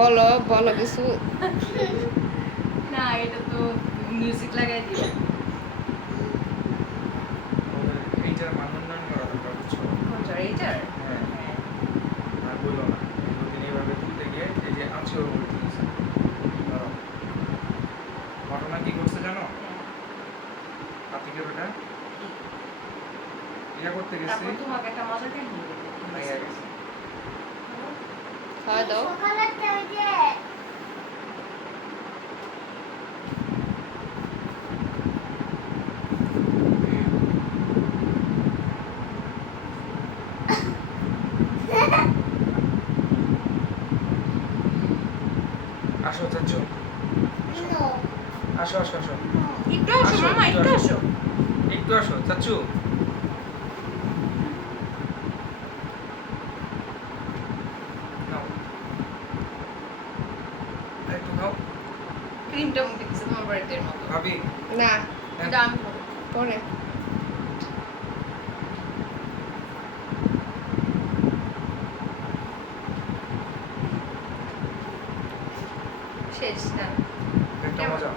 বলো বলো কিছু। না এটা তো মিউজিক লাগাই দিবে। এইটার মান উন্নয়ন করা দরকার বুঝছো? কোনটা এইটার? হ্যাঁ আর বললো না দীর্ঘদিন এইভাবে তুলতে গিয়ে এই যে আছে ওর উপরে তুলছে ধরো ঘটনা কি করছে জানো? আতিকের ওটা ইয়া করতে গেছি তারপর তোমাকে একটা মজার কাহিনী বলি। ভাইয়া গেছে খাওয়া দাও। আসো চাচ্ছু আসো আসো আসো একটু আসো আসো, মামা, একটু একটু আসো। আসো। একটু আসো চাচ্ছু নাও আর একটু খাও ক্রিমটা মুখে দিছে তোমার বাড়িতে মতো। ভাবি না এটা আমি খাবো। পরে। শেষ না। একটা মজা